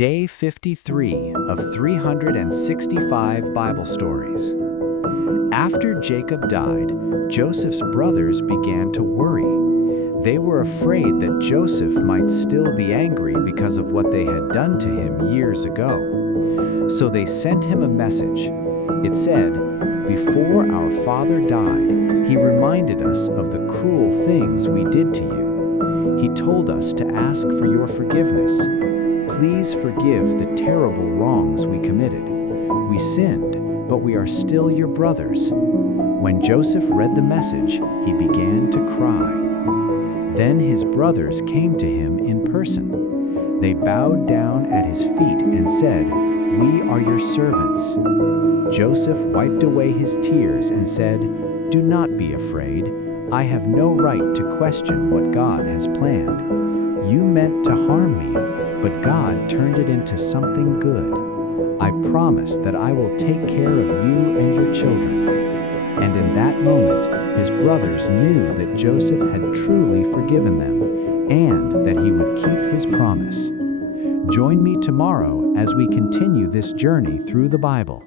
Day 53 of 365 Bible Stories. After Jacob died, Joseph's brothers began to worry. They were afraid that Joseph might still be angry because of what they had done to him years ago. So they sent him a message. It said, "Before our father died, he reminded us of the cruel things we did to you. He told us to ask for your forgiveness. Please forgive the terrible wrongs we committed. We sinned, but we are still your brothers." When Joseph read the message, he began to cry. Then his brothers came to him in person. They bowed down at his feet and said, "We are your servants." Joseph wiped away his tears and said, "Do not be afraid. I have no right to question what God has planned. You meant to harm me, but God turned it into something good. I promise that I will take care of you and your children." And in that moment, his brothers knew that Joseph had truly forgiven them and that he would keep his promise. Join me tomorrow as we continue this journey through the Bible.